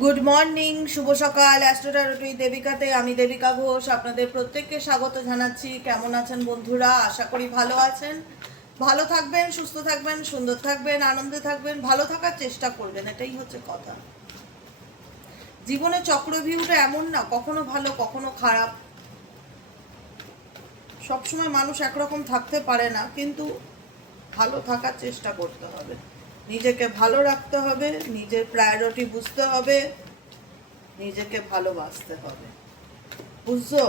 Good morning, শুভ সকাল। অ্যাস্ট্রোটারোটি দেবিকাতে আমি দেবিকা ঘোষ আপনাদের প্রত্যেককে স্বাগত জানাচ্ছি। কেমন আছেন বন্ধুরা? আশা করি ভালো আছেন। ভালো থাকবেন, সুস্থ থাকবেন, সুন্দর থাকবেন, আনন্দে থাকবেন, ভালো থাকার চেষ্টা করবেন, এটাই হচ্ছে কথা। জীবনে চক্রভিউটা এমন না, কখনো ভালো কখনো খারাপ। সবসময় মানুষ একরকম থাকতে পারে না, কিন্তু ভালো থাকার চেষ্টা করতে হবে, নিজেকে ভালো রাখতে হবে, নিজের প্রায়োরিটি বুঝতে হবে, নিজেকে ভালোবাসতে হবে। বুঝছো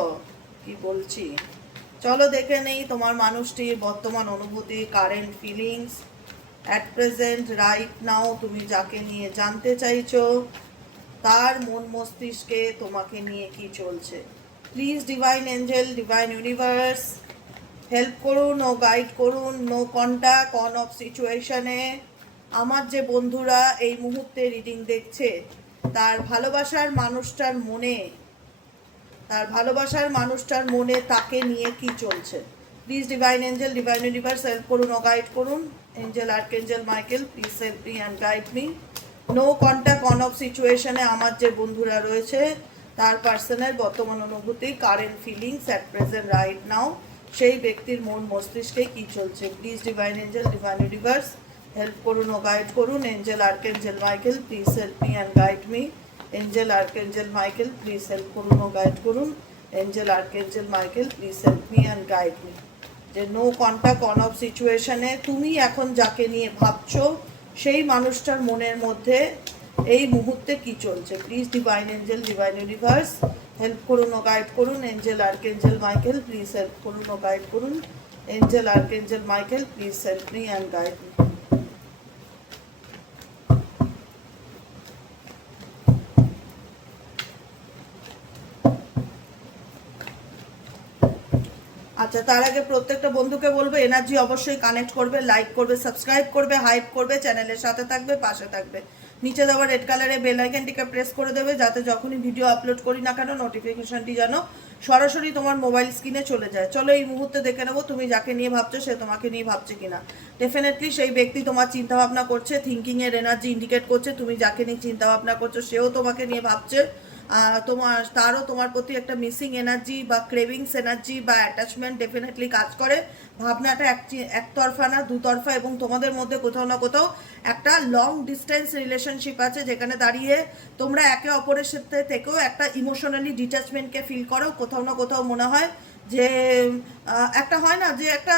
কি বলছি? চলো দেখে নেই তোমার মানুষটির বর্তমান অনুভূতি, current feelings, at present right নাও। তুমি যাকে নিয়ে জানতে চাইছো তার মন মস্তিষ্কে তোমাকে নিয়ে কি চলছে। Please divine angel, divine universe, help করুন ও গাইড করুন। নো কন্ট্যাক্ট, অন অফ সিচুয়েশনে আমার যে বন্ধুরা এই মুহূর্তে রিডিং দেখছে, তার ভালোবাসার মানুষটার মনে তাকে নিয়ে কি চলছে। Please divine angel, divine universe, help করুন ও গাইড করুন। Angel archangel Michael, please help me and guide me. No contact, on off সিচুয়েশনে আমার যে বন্ধুরা রয়েছে তার পার্সনের বর্তমান অনুভূতি, current feelings, at present right now, সেই ব্যক্তির মন মস্তিষ্কে কি চলছে। Please divine angel, divine universe, help করুন ও গাইড করুন। Angel archangel Michael, please help me and guide me. Angel archangel Michael, please help করুন ও গাইড করুন। Angel archangel Michael, please help me and guide me. যে no contact, on off সিচুয়েশনে তুমি এখন যাকে নিয়ে ভাবছো সেই মানুষটার মনের মধ্যে এই মুহূর্তে কি চলছে। Please divine angel, divine universe, help করুন ও গাইড করুন। Angel archangel Michael, please help করুন ও গাইড করুন। Angel archangel Michael, please help me and guide me. আচ্ছা, তার আগে প্রত্যেকটা বন্ধুকে বলবো এনার্জি অবশ্যই কানেক্ট করবে, লাইক করবে, সাবস্ক্রাইব করবে, হাইপ করবে, চ্যানেলের সাথে থাকবে, পাশে থাকবে। নিচে দেওয়া রেড কালারের বেল আইকনটিকে প্রেস করে দেবে, যাতে যখনই ভিডিও আপলোড করি না কেন নোটিফিকেশনটি যেন সরাসরি তোমার মোবাইল স্ক্রিনে চলে যায়। চলো এই মুহূর্তে দেখে নেবো তুমি যাকে নিয়ে ভাবছো সে তোমাকে নিয়ে ভাবছে কিনা। ডেফিনেটলি সেই ব্যক্তি তোমার চিন্তা ভাবনা করছে, থিঙ্কিং এর এনার্জি ইন্ডিকেট করছে তুমি যাকে নিয়ে চিন্তা ভাবনা করছো সেও তোমাকে নিয়ে ভাবছে। তারও তোমার প্রতি একটা মিসিং এনার্জি বা ক্রেভিংস এনার্জি বা অ্যাটাচমেন্ট ডেফিনেটলি কাজ করে। ভাবনাটা একতরফা না, দুতরফা, এবং তোমাদের মধ্যে কোথাও না কোথাও একটা লং ডিস্টেন্স রিলেশনশিপ আছে, যেখানে দাঁড়িয়ে তোমরা একে অপরের সাথে থেকেও একটা ইমোশনালি ডিট্যাচমেন্টকে ফিল করো। কোথাও না কোথাও মনে হয় যে একটা হয় না যে একটা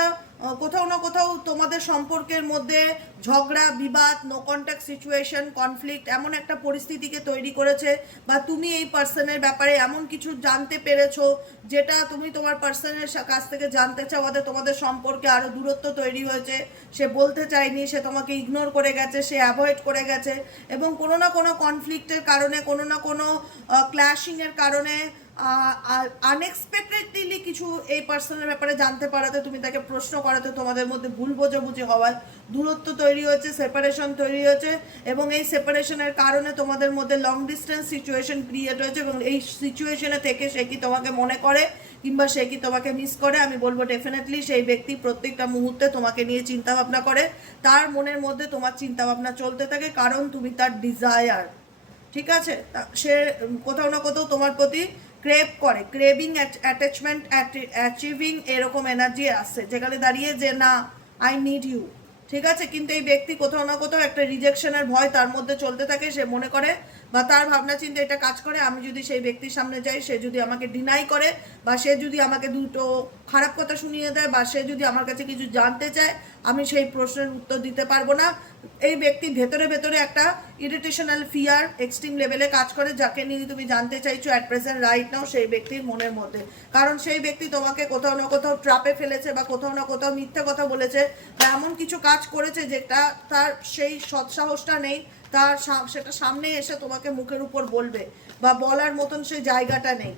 কোথাও না কোথাও তোমাদের সম্পর্কের মধ্যে ঝগড়া, বিবাদ, নো কন্ট্যাক্ট সিচুয়েশন, কনফ্লিক্ট এমন একটা পরিস্থিতিকে তৈরি করেছে, বা তুমি এই পার্সনের ব্যাপারে এমন কিছু জানতে পেরেছো যেটা তুমি তোমার পার্সনের কাছ থেকে জানতে চাও। তোমাদের সম্পর্কে আরও দূরত্ব তৈরি হয়েছে, সে বলতে চায়নি, সে তোমাকে ইগনোর করে গেছে, সে অ্যাভয়েড করে গেছে, এবং কোনো না কোনো কনফ্লিক্টের কারণে, কোনো না কোনো ক্ল্যাশিংয়ের কারণে আনএক্সপেক্টেডলি কিছু এই পার্সনের ব্যাপারে জানতে পারাতে, তুমি তাকে প্রশ্ন করাতে তোমাদের মধ্যে ভুল বোঝাবুঝি হওয়ার দূরত্ব তৈরি হয়েছে, সেপারেশন তৈরি হয়েছে, এবং এই সেপারেশনের কারণে তোমাদের মধ্যে লং ডিস্টেন্স সিচুয়েশন ক্রিয়েট হয়েছে। এবং এই সিচুয়েশনে থেকে সে কি তোমাকে মনে করে কিংবা সে কি তোমাকে মিস করে? আমি বলবো ডেফিনেটলি সেই ব্যক্তি প্রত্যেকটা মুহূর্তে তোমাকে নিয়ে চিন্তা ভাবনা করে, তার মনের মধ্যে তোমার চিন্তা ভাবনা চলতে থাকে, কারণ তুমি তার ডিজায়ার। ঠিক আছে, সে কোথাও না কোথাও তোমার প্রতি ক্রেভ করে, ক্রেভিং, অ্যাটাচমেন্ট, অ্যাচিভিং এরকম এনার্জি আসছে, যেখানে দাঁড়িয়ে যে না, আই নিড ইউ। ঠিক আছে, কিন্তু এই ব্যক্তি কোথাও না কোথাও একটা রিজেকশনের ভয় তার মধ্যে চলতে থাকে। সে মনে করে বা তার ভাবনা চিন্তা এটা কাজ করে, আমি যদি সেই ব্যক্তির সামনে যাই, সে যদি আমাকে ডিনাই করে, বা সে যদি আমাকে দুটো খারাপ কথা শুনিয়ে দেয়, বা সে যদি আমার কাছে কিছু জানতে চায়, আমি সেই প্রশ্নের উত্তর দিতে পারবো না। এই ব্যক্তি ভেতরে ভেতরে একটা ইরিটেশনাল ফিয়ার এক্সট্রিম লেভেলে কাজ করে, যাকে নিয়ে তুমি জানতে চাইছো অ্যাট প্রেজেন্ট রাইট নাও সেই ব্যক্তির মনের মধ্যে। কারণ সেই ব্যক্তি তোমাকে কোথাও না কোথাও ট্রাপে ফেলেছে, বা কোথাও না কোথাও মিথ্যে কথা বলেছে, বা এমন কিছু কাজ করেছে যেটা তার সেই সৎসাহসটা নেই, তার সেটা সামনে এসে তোমাকে মুখের উপর বলবে, বা বলার মতন সেই জায়গাটা নেই।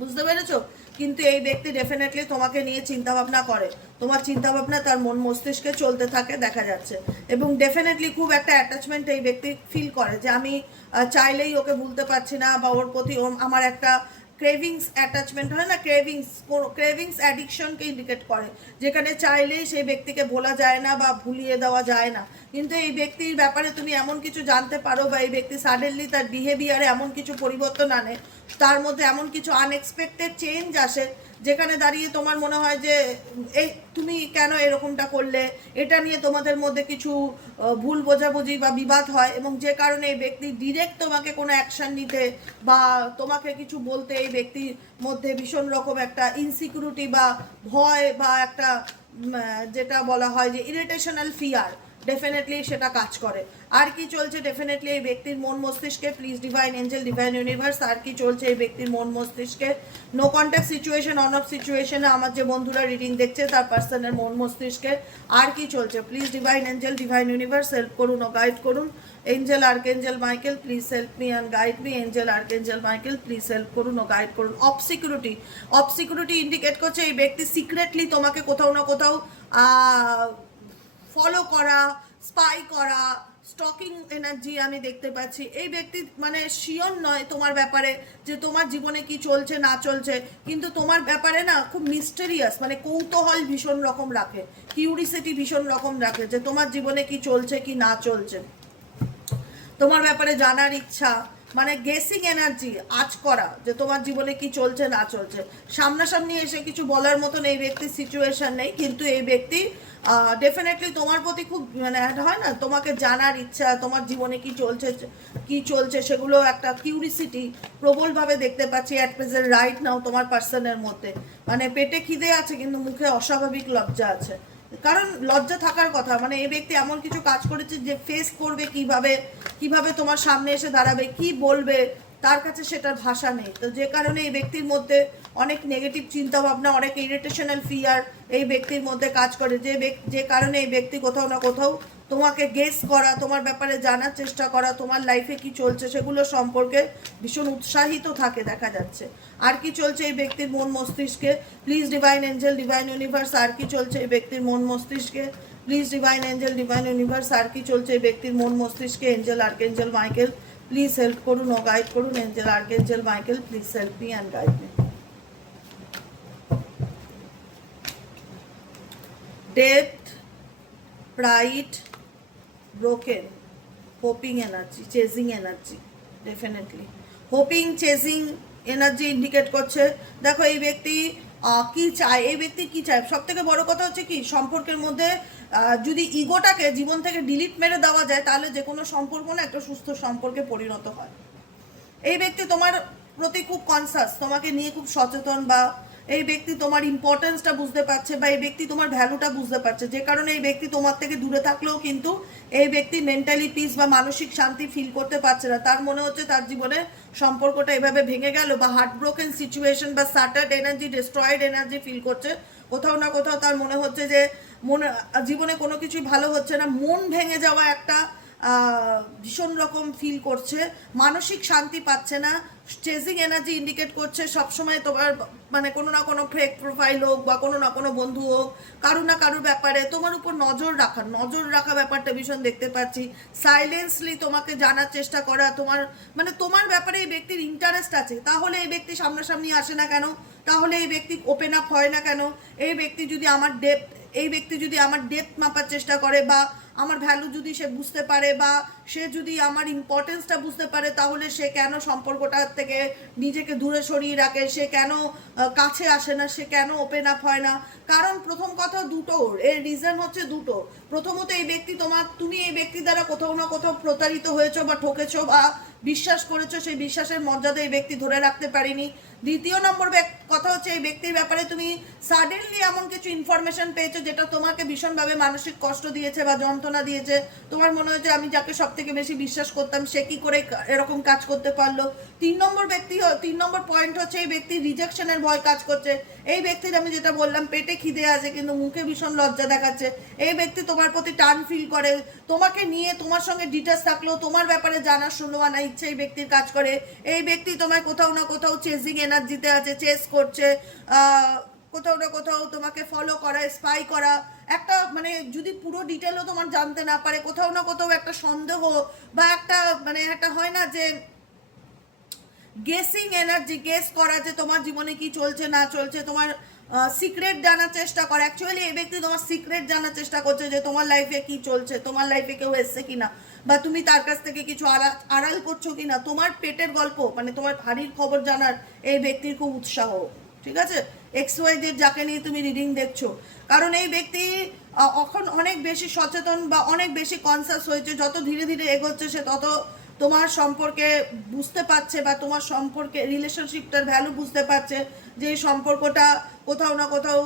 বুঝতে পেরেছো? কিন্তু এই ব্যক্তি ডেফিনেটলি তোমাকে নিয়ে চিন্তা ভাবনা করে, তোমার চিন্তা ভাবনা তার মন মস্তিষ্কে চলতে থাকে দেখা যাচ্ছে, এবং ডেফিনেটলি খুব একটা অ্যাটাচমেন্ট এই ব্যক্তি ফিল করে, যে আমি চাইলেই ওকে ভুলতে পারছি না, বা ওর প্রতি আমার একটা ক্রেভিংস অ্যাটাচমেন্ট হয় না, ক্রেভিংস অ্যাডিকশনকে ইন্ডিকেট করে, যেখানে চাইলেই সেই ব্যক্তিকে ভোলা যায় না বা ভুলিয়ে দেওয়া যায় না। কিন্তু এই ব্যক্তির ব্যাপারে তুমি এমন কিছু জানতে পারো বা এই ব্যক্তি সাডেনলি তার বিহেভিয়ারে এমন কিছু পরিবর্তন আনে, তার মধ্যে এমন কিছু আনএক্সপেক্টেড চেঞ্জ আসে, যেখানে দাঁড়িয়ে তোমার মনে হয় যে এই তুমি কেন এরকমটা করলে, এটা নিয়ে তোমাদের মধ্যে কিছু ভুল বোঝাবুঝি বা বিবাদ হয়, এবং যে কারণে এই ব্যক্তি ডিরেক্ট তোমাকে কোনো অ্যাকশন নিতে বা তোমাকে কিছু বলতে এই ব্যক্তির মধ্যে ভীষণ রকম একটা ইনসিকিউরিটি বা ভয় বা একটা যেটা বলা হয় যে ইরিটেশনাল ফিয়ার, ডেফিনেটলি সেটা কাজ করে। আর কি চলছে ডেফিনেটলি এই ব্যক্তির মন মস্তিষ্কে, please divine angel, divine universe, আর কি চলছে এই ব্যক্তির মন মস্তিষ্কে? No contact situation, on off সিচুয়েশনে আমার যে বন্ধুরা রিডিং দেখছে তার পার্সনের মন মস্তিষ্কে আর কি চলছে? Please divine angel, divine universe help করুন ও গাইড করুন। Angel archangel Michael please help me and guide me. Angel archangel Michael please help করুন ও গাইড করুন। অফ সিকিউরিটি ইন্ডিকেট করছে এই ব্যক্তি সিক্রেটলি তোমাকে কোথাও না কোথাও ফলো করা, স্পাই করা, স্টকিং এনার্জি আমি দেখতে পাচ্ছি। এই ব্যক্তি মানে শিওর নয় তোমার ব্যাপারে যে তোমার জীবনে কি চলছে না চলছে, কিন্তু তোমার ব্যাপারে না খুব মিস্টেরিয়াস, মানে কৌতূহল ভীষণ রকম রাখে, কিউরিসিটি ভীষণ রকম রাখে যে তোমার জীবনে কি চলছে কি না চলছে, তোমার ব্যাপারে জানার ইচ্ছা, মানে গেসিং এনার্জি আজ করা যে তোমার জীবনে কি চলছে না চলছে। সামনাসামনি এসে কিছু বলার মতন এই ব্যক্তির সিচুয়েশন নেই, কিন্তু এই ব্যক্তি ডেফিনেটলি তোমার প্রতি খুব মানে হয় না, তোমাকে জানার ইচ্ছা, তোমার জীবনে কি চলছে সেগুলো একটা কিউরিসিটি প্রবলভাবে দেখতে পাচ্ছি অ্যাট প্রেজেন্ট রাইট নাও তোমার পার্সনের মধ্যে। মানে পেটে খিদে আছে কিন্তু মুখে অস্বাভাবিক লজ্জা আছে, কারণ লজ্জা থাকার কথা, মানে এই ব্যক্তি এমন কিছু কাজ করেছে যে ফেস করবে কিভাবে তোমার সামনে এসে দাঁড়াবে, কি বলবে, তার কাছে সেটার ভাষা নেই। তো যে কারণে এই ব্যক্তির মধ্যে অনেক নেগেটিভ চিন্তা ভাবনা, অনেক ইরিটেশনাল ফিয়ার এই ব্যক্তির মধ্যে কাজ করে, যে কারণে এই ব্যক্তি কোথাও না কোথাও তোমাকে গেস করা, তোমার ব্যাপারে জানার চেষ্টা করা, তোমার লাইফে কি চলছে সেগুলো সম্পর্কে ভীষণ উৎসাহিত থাকে দেখা যাচ্ছে। আর কি চলছে এই ব্যক্তির মন মস্তিষ্কে? Please divine angel, divine universe, আর কি চলছে এই ব্যক্তির মন মস্তিষ্কে? Please divine angel, divine universe, আর কি চলছে এই ব্যক্তির মন মস্তিষ্কে? Angel archangel Michael please help করুন ও গাইড করুন। Angel archangel Michael please help me and guide me. Death, pride, broken, hoping energy, chasing energy, definitely hoping chasing energy indicate করছে। দেখো এই ব্যক্তি কি চায়, এই ব্যক্তি কি চায়, সব থেকে বড় কথা হচ্ছে কি সম্পর্কের মধ্যে যদি ইগোটাকে জীবন থেকে ডিলিট মেরে দেওয়া যায় তাহলে যে কোনো সম্পর্ক না একটা সুস্থ সম্পর্কে পরিণত হয়। এই ব্যক্তি তোমার প্রতি খুব কনসাস, তোমাকে নিয়ে খুব সচেতন, বা এই ব্যক্তি তোমার ইম্পর্টেন্সটা বুঝতে পারছে, বা এই ব্যক্তি তোমার ভ্যালুটা বুঝতে পারছে, যে কারণে এই ব্যক্তি তোমার থেকে দূরে থাকলেও কিন্তু এই ব্যক্তি মেন্টালি পিস বা মানসিক শান্তি ফিল করতে পারছে না। তার মনে হচ্ছে তার জীবনে সম্পর্কটা এভাবে ভেঙে গেল, বা হার্ট ব্রোকেন সিচুয়েশন বা শাটার্ড এনার্জি, ডিস্ট্রয়েড এনার্জি ফিল করছে। কোথাও না কোথাও তার মনে হচ্ছে যে জীবনে কোনো কিছুই ভালো হচ্ছে না, মন ভেঙে যাওয়া একটা ভীষণ রকম ফিল করছে, মানসিক শান্তি পাচ্ছে না। চেজিং এনার্জি ইন্ডিকেট করছে সবসময় তোমার মানে কোনো না কোনো ফেক প্রোফাইল হোক বা কোনো না কোনো বন্ধু হোক, কারো না কারোর ব্যাপারে তোমার উপর নজর রাখা ব্যাপারটা ভীষণ দেখতে পাচ্ছি। সাইলেন্সলি তোমাকে জানার চেষ্টা করা, তোমার ব্যাপারে এই ব্যক্তির ইন্টারেস্ট আছে, তাহলে এই ব্যক্তি সামনাসামনি আসে না কেন, তাহলে এই ব্যক্তি ওপেন আপ হয় না কেন? এই ব্যক্তি যদি আমার ডেপথ মাপার চেষ্টা করে, বা আমার ভ্যালু যদি সে বুঝতে পারে, বা সে যদি আমার ইম্পর্টেন্সটা বুঝতে পারে, তাহলে সে কেন সম্পর্কটা থেকে নিজেকে দূরে সরিয়ে রাখে, সে কেন কাছে আসে না, সে কেন ওপেন আপ হয় না? কারণ প্রথম কথা দুটো, এর রিজন হচ্ছে দুটো। প্রথমত এই ব্যক্তি তুমি এই ব্যক্তি দ্বারা কোথাও না কোথাও প্রতারিত হয়েছো বা ঠকেছো বা বিশ্বাস করেছো, সেই বিশ্বাসের মর্যাদা এই ব্যক্তি ধরে রাখতে পারেনি। দ্বিতীয় নম্বর কথা হচ্ছে এই ব্যক্তির ব্যাপারে তুমি সাডেনলি এমন কিছু ইনফরমেশন পেয়েছো যেটা তোমাকে ভীষণভাবে মানসিক কষ্ট দিয়েছে বা যন্ত্রণা দিয়েছে। তোমার মনে হয়েছে আমি যাকে সব থেকে বেশি বিশ্বাস করতাম সে কি করে এরকম কাজ করতে পারলো। তিন নম্বর পয়েন্ট হচ্ছে এই ব্যক্তির রিজেকশনের ভয় কাজ করছে। এই ব্যক্তির আমি যেটা বললাম পেটে খিদে আছে কিন্তু মুখে ভীষণ লজ্জা দেখাচ্ছে। এই ব্যক্তি তোমার প্রতি টান ফিল করে, তোমাকে নিয়ে তোমার সঙ্গে ডিটেলস থাকলেও তোমার ব্যাপারে জানার শুনো আনা ইচ্ছে এই ব্যক্তির কাজ করে। এই ব্যক্তি তোমায় কোথাও না কোথাও চেজিং এনার্জিতে আছে, চেস করছে, কোথাও না কোথাও তোমাকে ফলো করা, স্পাই করা, একটা মানে যদি পুরো ডিটেলও তোমার জানতে না পারে, কোথাও না কোথাও একটা সন্দেহ বা একটা মানে একটা হয় না যে গেসিং এনার্জি, গেস করা যে তোমার জীবনে কি চলছে না চলছে, তোমার সিক্রেট জানার চেষ্টা করে। অ্যাকচুয়ালি এই ব্যক্তি তোমার সিক্রেট জানার চেষ্টা করছে যে তোমার লাইফে কি চলছে, তোমার লাইফে কেউ এসছে কিনা, বা তুমি তার কাছ থেকে কিছু আড়াল করছো কিনা। তোমার পেটের গল্প মানে তোমার ভারীর খবর জানার এই ব্যক্তির খুব উৎসাহ, ঠিক আছে। XYZ যাকে নিয়ে তুমি রিডিং দেখছো, কারণ এই ব্যক্তি এখন অনেক বেশি সচেতন বা অনেক বেশি কনসাস হয়েছে। যত ধীরে ধীরে এগোচ্ছে সে তত তোমার সম্পর্কে বুঝতে পারছে, বা তোমার সম্পর্কে রিলেশনশিপটার ভ্যালু বুঝতে পারছে, যে এই সম্পর্কটা কোথাও না কোথাও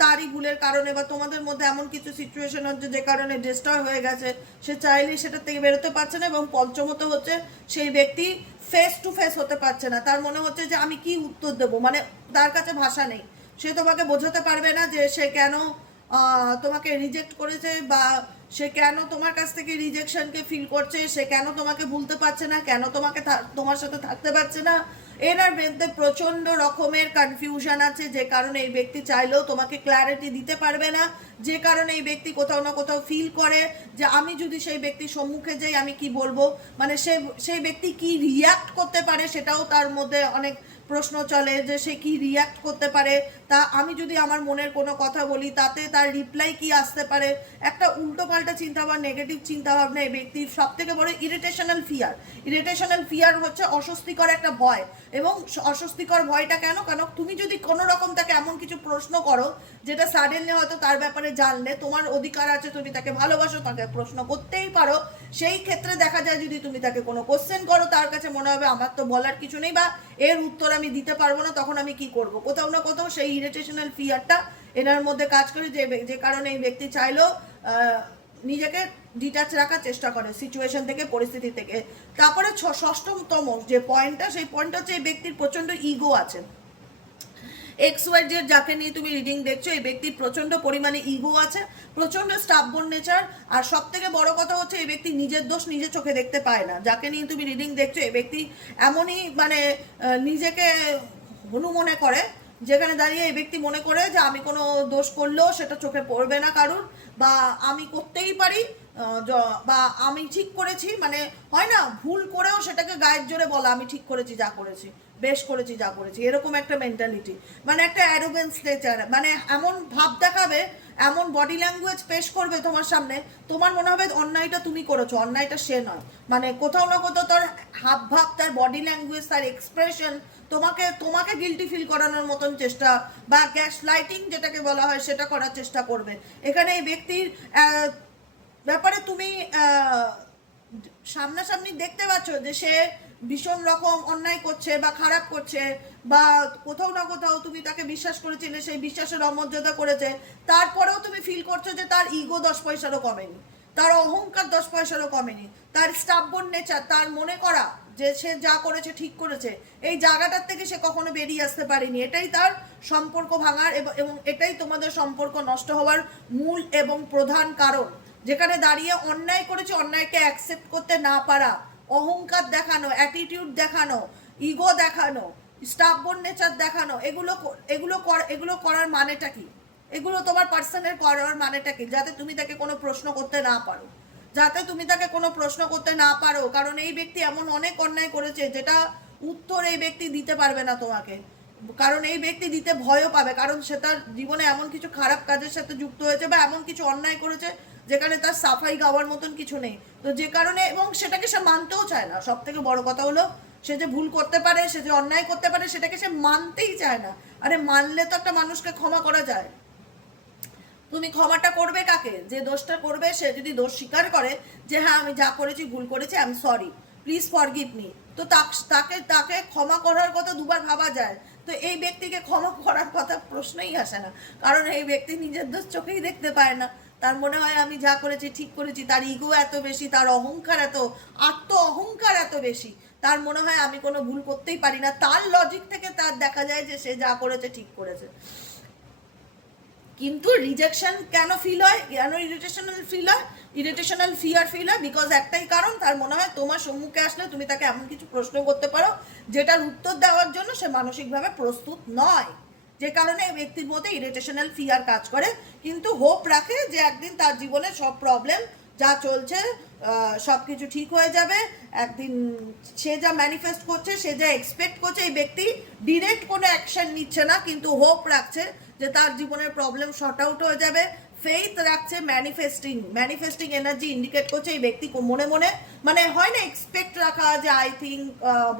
তারই ভুলের কারণে বা তোমাদের মধ্যে এমন কিছু সিচুয়েশন হচ্ছে যে কারণে ডিস্ট্রয় হয়ে গেছে, সে চাইলেই সেটা থেকে বেরোতে পারছে না। এবং পঞ্চমত হচ্ছে সেই ব্যক্তি ফেস টু ফেস হতে পারছে না। তার মনে হচ্ছে যে আমি কি উত্তর দেবো, মানে তার কাছে ভাষা নেই। সে তোমাকে বোঝাতে পারবে না যে সে কেন তোমাকে রিজেক্ট করেছে, বা সে কেন তোমার কাছ থেকে রিজেকশনকে ফিল করছে, সে কেন তোমাকে ভুলতে পারছে না, কেন তোমার সাথে থাকতে পারছে না। এনার মধ্যে প্রচণ্ড রকমের কনফিউশন আছে, যে কারণে এই ব্যক্তি চাইলেও তোমাকে ক্ল্যারিটি দিতে পারবে না। যে কারণে এই ব্যক্তি কোথাও না কোথাও ফিল করে যে আমি যদি সেই ব্যক্তির সম্মুখে যাই আমি কি বলবো, মানে সেই ব্যক্তি কি রিয়াক্ট করতে পারে সেটাও তার মধ্যে অনেক প্রশ্ন চলে, যে সে কি রিয়াক্ট করতে পারে, তা আমি যদি আমার মনের কোনো কথা বলি তাতে তার রিপ্লাই কি আসতে পারে। একটা উল্টোপাল্টা চিন্তা বা নেগেটিভ চিন্তা ভাবনা এই ব্যক্তির। সব থেকে বড় ইরিটেশনাল ফিয়ার হচ্ছে অস্বস্তিকর একটা ভয়। এবং অস্বস্তিকর ভয়টা কেন, তুমি যদি কোনো রকম তাকে এমন কিছু প্রশ্ন করো যেটা সাডেনলি হয়তো তার ব্যাপারে জানলে তোমার অধিকার আছে, তুমি তাকে ভালোবাসো, তাকে প্রশ্ন করতেই পারো। সেই ক্ষেত্রে দেখা যায় যদি তুমি তাকে কোনো কোশ্চেন করো, তার কাছে মনে হবে আমার তো বলার কিছু নেই বা এর উত্তর আমি দিতে পারবো না, তখন আমি কি করব। কোথাও না কোথাও সেই ইরিটেশনাল ফিয়ারটা এনার মধ্যে কাজ করে, যে কারণে এই ব্যক্তি চাইলেও নিজেকে ডিটাচ রাখার চেষ্টা করে সিচুয়েশন থেকে, পরিস্থিতি থেকে। তারপরে ষষ্ঠতম যে পয়েন্টটা, সেই পয়েন্টটা হচ্ছে এই ব্যক্তির প্রচণ্ড ইগো আছে। XYZ যাকে নিয়ে তুমি রিডিং দেখছো, এই ব্যক্তির প্রচণ্ড পরিমাণে ইগো আছে, প্রচণ্ড স্টাববর্ন নেচার। আর সব থেকে বড় কথা হচ্ছে এই ব্যক্তি নিজের দোষ নিজের চোখে দেখতে পায় না। যাকে নিয়ে তুমি রিডিং দেখছো এই ব্যক্তি এমনই মানে নিজেকে হনু মনে করে, যেখানে দাঁড়িয়ে এই ব্যক্তি মনে করে যে আমি কোনো দোষ করলেও সেটা চোখে পড়বে না কারুর, বা আমি করতেই পারি, বা আমি ঠিক করেছি, মানে হয় না ভুল করেও সেটাকে গায়ের জোরে বলা আমি ঠিক করেছি যা করেছি, বেশ করেছি যা করেছি, এরকম একটা মেন্টালিটি, মানে একটা অ্যারোগেন্স নেচার। মানে এমন ভাব দেখাবে, এমন বডি ল্যাঙ্গুয়েজ পেশ করবে তোমার সামনে, তোমার মনে হবে অন্যায়টা তুমি করেছো, অন্যায়টা সে নয়। মানে কোথাও না কোথাও তার হাব ভাব, তার বডি ল্যাঙ্গুয়েজ, তার এক্সপ্রেশন তোমাকে গিল্টি ফিল করানোর মতন চেষ্টা, বা গ্যাস লাইটিং যেটাকে বলা হয় সেটা করার চেষ্টা করবে। এখানে এই ব্যক্তির ব্যাপারে তুমি সামনাসামনি দেখতে পাচ্ছ যে সে ভীষণ রকম অন্যায় করছে বা খারাপ করছে, বা কোথাও না কোথাও তুমি তাকে বিশ্বাস করেছিলে, সেই বিশ্বাসের অমর্যাদা করেছে। তারপরেও তুমি ফিল করছো যে তার ইগো 10 পয়সারও কমেনি, তার অহংকার 10 পয়সারও কমেনি, তার স্টাববর্ন নেচার, তার মনে করা যে সে যা করেছে ঠিক করেছে, এই জায়গাটার থেকে সে কখনো বেরিয়ে আসতে পারেনি। এটাই তার সম্পর্ক ভাঙার এবং এটাই তোমাদের সম্পর্ক নষ্ট হওয়ার মূল এবং প্রধান কারণ। যেখানে দাঁড়িয়ে অন্যায় করেছে, অন্যায়কে অ্যাকসেপ্ট করতে না পারা, অহংকার দেখানো, অ্যাটিটিউড দেখানো, ইগো দেখানো, স্টাববর্ন নেচার দেখানো, এগুলো করার মানেটা কি? এগুলো তোমার পার্সনের করার মানেটা কি? যাতে তুমি তাকে কোনো প্রশ্ন করতে না পারো, কারণ এই ব্যক্তি এমন অনেক অন্যায় করেছে যেটা উত্তর এই ব্যক্তি দিতে পারবে না তোমাকে। কারণ এই ব্যক্তি দিতে ভয়ও পাবে, কারণ সে তার জীবনে এমন কিছু খারাপ কাজের সাথে যুক্ত হয়েছে বা এমন কিছু অন্যায় করেছে যেখানে তার সাফাই গাওয়ার মতন কিছু নেই। তো যে কারণে, এবং সেটাকে সে মানতেও চায় না। সব থেকে বড় কথা হলো সে যে ভুল করতে পারে, সে যে অন্যায় করতে পারে, সেটাকে সে মানতেই চায় না। আরে মানলে তো একটা মানুষকে ক্ষমা করা যায়। তুমি ক্ষমাটা করবে কাকে? যে দোষটা করবে সে যদি দোষ স্বীকার করে যে হ্যাঁ আমি যা করেছি ভুল করেছি, I am sorry, please forgive me, তো তাকে ক্ষমা করার কথা দুবার ভাবা যায়। তো এই ব্যক্তিকে ক্ষমা করার কথা প্রশ্নই আসে না, কারণ এই ব্যক্তি নিজের দোষ চোখেই দেখতে পায় না। তার মনে হয় আমি যা করেছি ঠিক করেছি। তার ইগো এত বেশি, তার অহংকার এত, অহংকার এত বেশি, তার মনে হয় আমি কোনো ভুল করতেই পারি না। তার লজিক থেকে তার দেখা যায় যে সে যা করেছে ঠিক করেছে। কিন্তু রিজেকশন কেন ফিল হয়, কেন ইরিটেশনাল ফিয়ার ফিল হয়? বিকজ একটাই কারণ, তার মনে হয় তোমার সম্মুখে আসলে তুমি তাকে এমন কিছু প্রশ্ন করতে পারো যেটার উত্তর দেওয়ার জন্য সে মানসিকভাবে প্রস্তুত নয়, যে কারণে ব্যক্তির মধ্যে ইরিটেশনাল ফিয়ার কাজ করে। কিন্তু হোপ রাখে যে একদিন তার জীবনে সব প্রবলেম যা চলছে সব কিছু ঠিক হয়ে যাবে একদিন। সে যা ম্যানিফেস্ট করছে, সে যা এক্সপেক্ট করছে, এই ব্যক্তি ডিরেক্ট কোনো অ্যাকশন নিচ্ছে না, কিন্তু হোপ রাখছে যে তার জীবনের প্রবলেম শর্ট আউট হয়ে যাবে। ফেইথ রাখছে, ম্যানিফেস্টিং এনার্জি ইন্ডিকেট করছে এই ব্যক্তি মনে মনে, মানে হয় না এক্সপেক্ট রাখা যে আই থিঙ্ক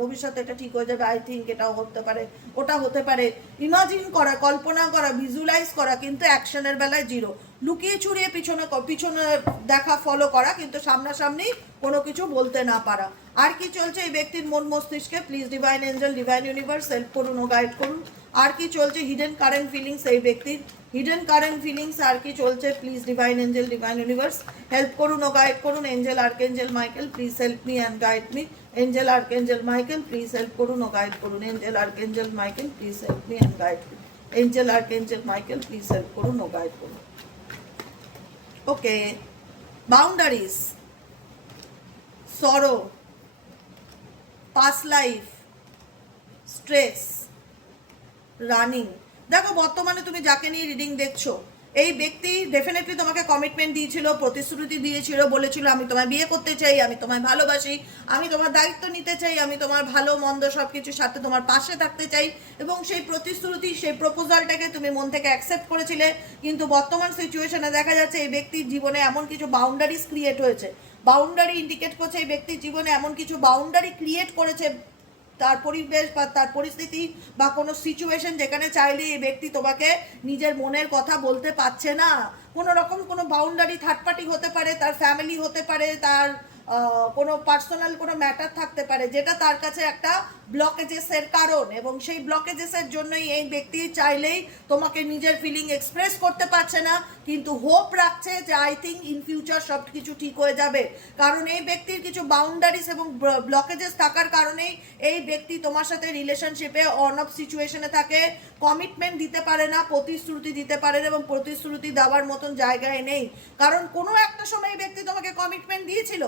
ভবিষ্যতে এটা ঠিক হয়ে যাবে, আই থিঙ্ক এটাও হতে পারে, ওটা হতে পারে, ইমাজিন করা, কল্পনা করা, ভিজুয়ালাইজ করা, কিন্তু অ্যাকশনের বেলায় জিরো। লুকিয়ে ছুড়িয়ে পিছনে দেখা, ফলো করা, কিন্তু সামনাসামনি কোনো কিছু বলতে না পারা। আর কি চলছে এই ব্যক্তির মন মস্তিষ্কে? Please divine angel, divine universe help করুন ও গাইড করুন। আর কি চলছে হিডেন কারেন্ট ফিলিংস এই ব্যক্তির? হিডেন কারেন্ট ফিলিংস আর কি চলছে? Please divine angel, divine universe help করুন ও গাইড করুন। Angel archangel Michael please help me and guide me. Angel archangel Michael please help করুন ও গাইড করুন। Angel archangel Michael please help me and guide me. Angel archangel Michael please help করুন ও guide করুন। Okay, boundaries, sorrow, past life, stress, running। দেখো বর্তমানে তুমি যাকে নিয়ে রিডিং দেখছো, এই ব্যক্তি ডেফিনেটলি তোমাকে কমিটমেন্ট দিয়েছিল, প্রতিশ্রুতি দিয়েছিল, বলেছিল আমি তোমায় বিয়ে করতে চাই, আমি তোমায় ভালোবাসি, আমি তোমার দায়িত্ব নিতে চাই, আমি তোমার ভালো মন্দ সব কিছুর সাথে তোমার পাশে থাকতে চাই, এবং সেই প্রতিশ্রুতি, সেই প্রপোজালটাকে তুমি মন থেকে অ্যাকসেপ্ট করেছিলে। কিন্তু বর্তমান সিচুয়েশনে দেখা যাচ্ছে এই ব্যক্তির জীবনে এমন কিছু বাউন্ডারিজ ক্রিয়েট হয়েছে, বাউন্ডারি ইন্ডিকেট করছে এই ব্যক্তির জীবনে এমন কিছু বাউন্ডারি ক্রিয়েট করেছে তার পরিবেশ বা তার পরিস্থিতি বা কোনো সিচুয়েশন, যেখানে চাইলে এই ব্যক্তি তোমাকে নিজের মনের কথা বলতে পারছে না। কোনো রকম কোনো বাউন্ডারি, থার্ড পার্টি হতে পারে, তার ফ্যামিলি হতে পারে, তার কোনো পার্সোনাল কোনো ম্যাটার থাকতে পারে, যেটা তার কাছে একটা ব্লকেজেসের কারণ, এবং সেই ব্লকেজেসের জন্যই এই ব্যক্তি চাইলেই তোমাকে নিজের ফিলিং এক্সপ্রেস করতে পারছে না, কিন্তু হোপ রাখছে যে আই থিঙ্ক ইন ফিউচার সব কিছু ঠিক হয়ে যাবে। কারণ এই ব্যক্তির কিছু বাউন্ডারিজ এবং ব্লকেজেস থাকার কারণেই এই ব্যক্তি তোমার সাথে রিলেশনশিপে অন অফ সিচুয়েশনে থাকে, কমিটমেন্ট দিতে পারে না, প্রতিশ্রুতি দিতে পারে না, এবং প্রতিশ্রুতি দেওয়ার মতন জায়গায় নেই। কারণ কোনো একটা সময় এই ব্যক্তি তোমাকে কমিটমেন্ট দিয়েছিল,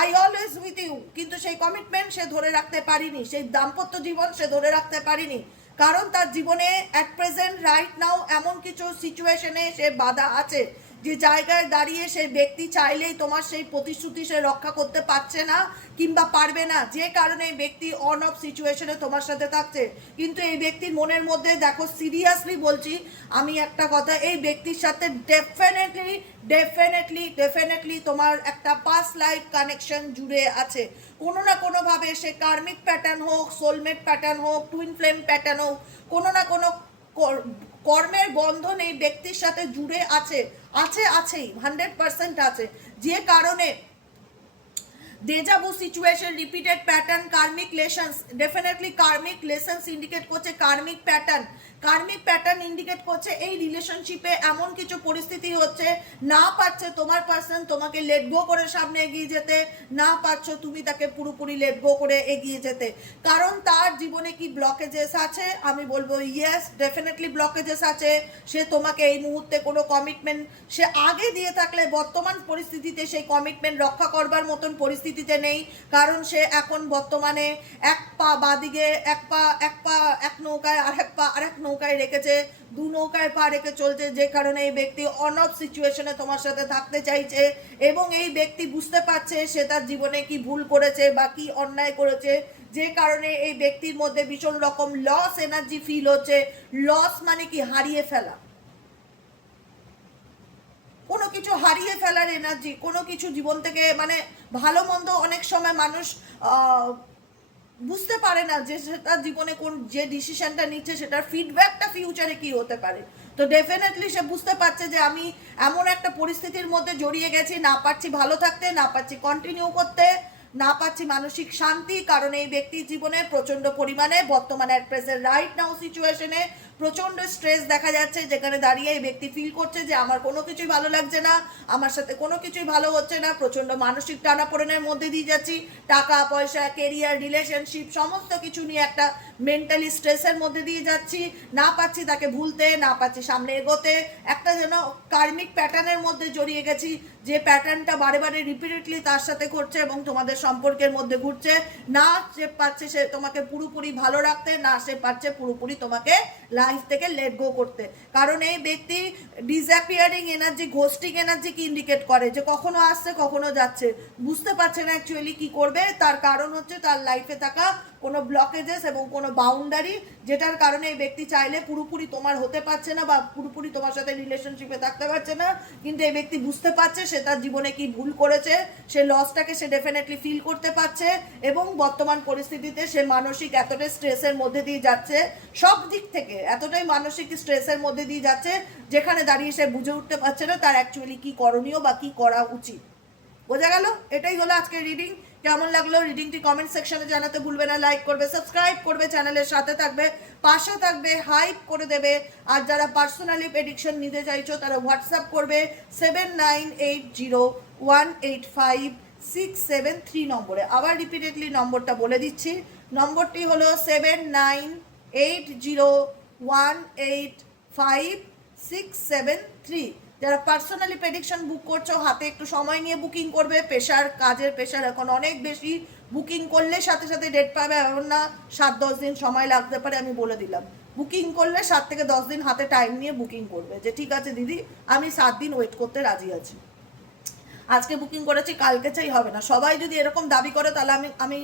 আই অলওয়েজ উইথ ইউ, কিন্তু সেই কমিটমেন্ট সে ধরে রাখতে পারিনি, সেই দাম্পত্য জীবন সে ধরে রাখতে পারিনি, কারণ তার জীবনে অ্যাট প্রেজেন্ট রাইট নাও এমন কিছু সিচুয়েশনে সে বাধা আছে, যে জায়গায় দাঁড়িয়ে সেই ব্যক্তি চাইলেই তোমার সেই প্রতিশ্রুতি সে রক্ষা করতে পারছে না কিংবা পারবে না, যে কারণে এই ব্যক্তি অন অফ সিচুয়েশনে তোমার সাথে থাকছে। কিন্তু এই ব্যক্তির মনের মধ্যে দেখো, সিরিয়াসলি বলছি আমি একটা কথা, এই ব্যক্তির সাথে ডেফিনেটলি তোমার একটা পাস্ট লাইফ কানেকশন জুড়ে আছে, কোনো না কোনোভাবে, সে কার্মিক প্যাটার্ন হোক, সোলমেট প্যাটার্ন হোক, টুইন ফ্লেম প্যাটার্ন হোক, কোনো না কোনো কর্মের বন্ধন এই ব্যক্তির সাথে জুড়ে আছেই 100% আছে, যে কারণে ডেজাভু সিচুয়েশন, রিপিটেড প্যাটার্ন, কার্মিক লেসন্স, ডেফিনেটলি কার্মিক লেসন্স ইন্ডিকেট করছে, কার্মিক প্যাটার্ন ইন্ডিকেট করছে এই রিলেশনশিপে এমন কিছু পরিস্থিতি হচ্ছে, না পারছে তোমার পার্সন তোমাকে লেট গো করে সামনে এগিয়ে যেতে, না পারছো তুমি তাকে পুরোপুরি লেট গো করে এগিয়ে যেতে। কারণ তার জীবনে কি ব্লকেজেস আছে? আমি বলবো ইয়েস, ডেফিনেটলি ব্লকেজেস আছে। সে তোমাকে এই মুহূর্তে কোনো কমিটমেন্ট সে আগে দিয়ে থাকলে বর্তমান পরিস্থিতিতে সেই কমিটমেন্ট রক্ষা করবার মতন পরিস্থিতিতে নেই, কারণ সে এখন বর্তমানে এক পা বাদিকে, এক নৌকায় আরেক নৌকায় রেখেছে, দু নৌকায় পা রেখে চলছে, যে কারণে এই ব্যক্তি অন অফ সিচুয়েশনে তোমার সাথে থাকতে চাইছে, এবং এই ব্যক্তি বুঝতে পারছে সে তার জীবনে কি ভুল করেছে বা কি অন্যায় করেছে, যে কারণে এই ব্যক্তির মধ্যে ভীষণ রকম লস এনার্জি ফিল হচ্ছে। লস মানে কি? হারিয়ে ফেলা, কোনো কিছু হারিয়ে ফেলার এনার্জি, কোনো কিছু জীবন থেকে, মানে ভালো মন্দ অনেক সময় মানুষ বুঝতে পারে না যে তার জীবনে কোন যে ডিসিশনটা নিচ্ছে সেটার ফিডব্যাকটা ফিউচারে কি হতে পারে। তো ডেফিনেটলি সে বুঝতে পারছে যে আমি এমন একটা পরিস্থিতির মধ্যে জড়িয়ে গেছি, না পারছি ভালো থাকতে, না পারছি কন্টিনিউ করতে, না পাচ্ছি মানসিক শান্তি, কারণ এই ব্যক্তির জীবনে প্রচন্ড পরিমাণে বর্তমানে অ্যাট প্রেজেন্ট রাইট নাও সিচুয়েশনে প্রচন্ড স্ট্রেস দেখা যাচ্ছে, যেখানে দাঁড়িয়ে এই ব্যক্তি ফিল করছে যে আমার কোনো কিছুই ভালো লাগছে না, আমার সাথে কোনো কিছুই ভালো হচ্ছে না, প্রচন্ড মানসিক টানাপোড়েনের মধ্যে দিয়ে যাচ্ছি, টাকা পয়সা, কেরিয়ার, রিলেশনশিপ সমস্ত কিছু নিয়ে একটা মেন্টালি স্ট্রেসের মধ্যে দিয়ে যাচ্ছি, না পাচ্ছি তাকে ভুলতে, না পাচ্ছি সামনে এগোতে, একটা যেন কার্মিক প্যাটার্নের মধ্যে জড়িয়ে গেছি, যে প্যাটার্নটা বারে বারে রিপিটেডলি তার সাথে ঘটছে এবং তোমাদের সম্পর্কের মধ্যে ঘুরছে। না সে পাচ্ছে সে তোমাকে পুরোপুরি ভালো রাখতে, না সে পাচ্ছে পুরোপুরি তোমাকে লাইফ লাইফ থেকে লেট গো করতে। কারণ এই ব্যক্তি ডিসঅ্যাপিয়ারিং এনার্জি, ঘোস্টিং এনার্জি কি ইন্ডিকেট করে, যে কখনো আসছে কখনো যাচ্ছে, বুঝতে পারছে না অ্যাকচুয়ালি কি করবে। তার কারণ হচ্ছে তার লাইফে থাকা কোনো ব্লকেজেস এবং কোনো বাউন্ডারি, যেটার কারণে এই ব্যক্তি চাইলে পুরোপুরি তোমার হতে পারছে না বা পুরোপুরি তোমার সাথে রিলেশনশিপে থাকতে পারছে না। কিন্তু এই ব্যক্তি বুঝতে পারছে সে তার জীবনে কি ভুল করেছে, সে লসটাকে সে ডেফিনেটলি ফিল করতে পারছে, এবং বর্তমান পরিস্থিতিতে সে মানসিক এতটাই স্ট্রেসের মধ্যে দিয়ে যাচ্ছে, সব দিক থেকে এতটাই মানসিক স্ট্রেসের মধ্যে দিয়ে যাচ্ছে, যেখানে দাঁড়িয়ে সে বুঝে উঠতে পারছে না তার অ্যাকচুয়ালি কি করণীয় বা কি করা উচিত। বোঝা গেল? এটাই হলো আজকের রিডিং। কেমন লাগলো রিডিংটি কমেন্ট সেকশনে জানাতে ভুলবে না। লাইক করবে, সাবস্ক্রাইব করবে, চ্যানেলের সাথে থাকবে, পাশে থাকবে, হাইপ করে দেবে। আর যারা পার্সোনালি প্রেডিকশন নিতে চাইছো তারা হোয়াটসঅ্যাপ করবে 7980185673 নম্বরে। আবার রিপিটেডলি নম্বরটা বলে দিচ্ছি, নম্বরটি হলো 7980185673। যারা পার্সোনালি প্রেডিকশন বুক করছো হাতে একটু সময় নিয়ে বুকিং করবে। কাজের প্রেশার এখন অনেক বেশি, বুকিং করলে সাথে সাথে ডেট পাবে এমন না, 7-10 দিন সময় লাগতে পারে। আমি বলে দিলাম, বুকিং করলে 7 থেকে 10 দিন হাতে টাইম নিয়ে বুকিং করবে, যে ঠিক আছে দিদি আমি 7 দিন ওয়েট করতে রাজি আছি, আজকে বুকিং করেছি কালকে চাই, হবে না। সবাই যদি এরকম দাবি করে তাহলে আমি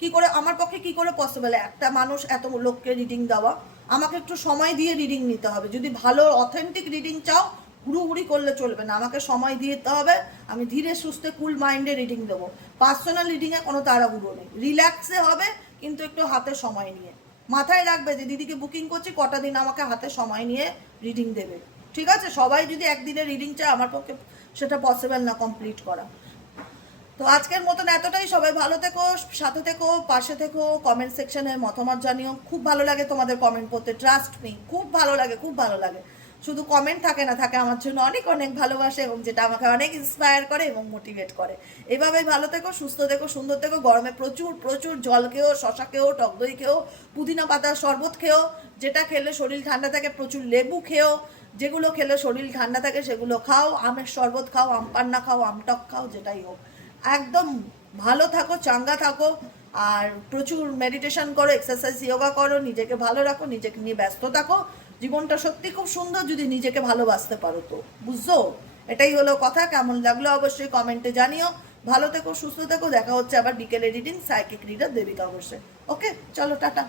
কি করে, আমার পক্ষে কি করে পসিবল একটা মানুষ এত লোককে রিডিং দেওয়া। আমাকে একটু সময় দিয়ে রিডিং নিতে হবে। যদি ভালো অথেন্টিক রিডিং চাও হুড়ুহুড়ি করলে চলবে না, আমাকে সময় দিতে হবে। আমি ধীরে সুস্থে কুল মাইন্ডে রিডিং দেবো। পার্সোনাল রিডিংয়ে কোনো তাড়াহুড়ো নেই, রিল্যাক্সে হবে, কিন্তু একটু হাতে সময় নিয়ে। মাথায় রাখবে যে দিদিকে বুকিং করছি, কটা দিন আমাকে হাতে সময় নিয়ে রিডিং দেবে, ঠিক আছে? সবাই যদি একদিনে রিডিং চায় আমার পক্ষে সেটা পসিবল না কমপ্লিট করা। তো আজকের মতন এতটাই। সবাই ভালো থেকো, সাথে থেকো, পাশে থেকো, কমেন্ট সেকশনে মতামত জানিও। খুব ভালো লাগে তোমাদের কমেন্ট পড়তে, ট্রাস্ট মি, খুব ভালো লাগে, খুব ভালো লাগে। শুধু কমেন্ট থাকে না, থাকে আমার জন্য অনেক অনেক ভালোবাসে, এবং যেটা আমাকে অনেক ইন্সপায়ার করে এবং মোটিভেট করে। এভাবেই ভালো থেকো, সুস্থ থেকো, সুন্দর থেকো। গরমে প্রচুর প্রচুর জল খেও, শশা খেও, টক দই খেও, পুদিনা পাতার শরবত খেও, যেটা খেলে শরীর ঠান্ডা থাকে। প্রচুর লেবু খেও, যেগুলো খেলে শরীর ঠান্ডা থাকে সেগুলো খাও। আমের শরবত খাও, আম পান্না খাও, আমটক খাও, যেটাই হোক। একদম ভালো থাকো, চাঙ্গা থাকো, আর প্রচুর মেডিটেশন করো, এক্সারসাইজ, যোগা করো, নিজেকে ভালো রাখো, নিজেকে নিয়ে ব্যস্ত থাকো। জীবনটা সত্যি খুব সুন্দর যদি নিজেকে ভালোবাসতে পারো তো, বুঝছো? এটাই হলো কথা। কেমন লাগলো অবশ্যই কমেন্টে জানিও। ভালো থেকো, সুস্থ থেকো। দেখা হচ্ছে আবার বিকেলে রিডিং, সাইকিক রিডার দেবিকা অবশ্যই। ওকে, চলো টাটা।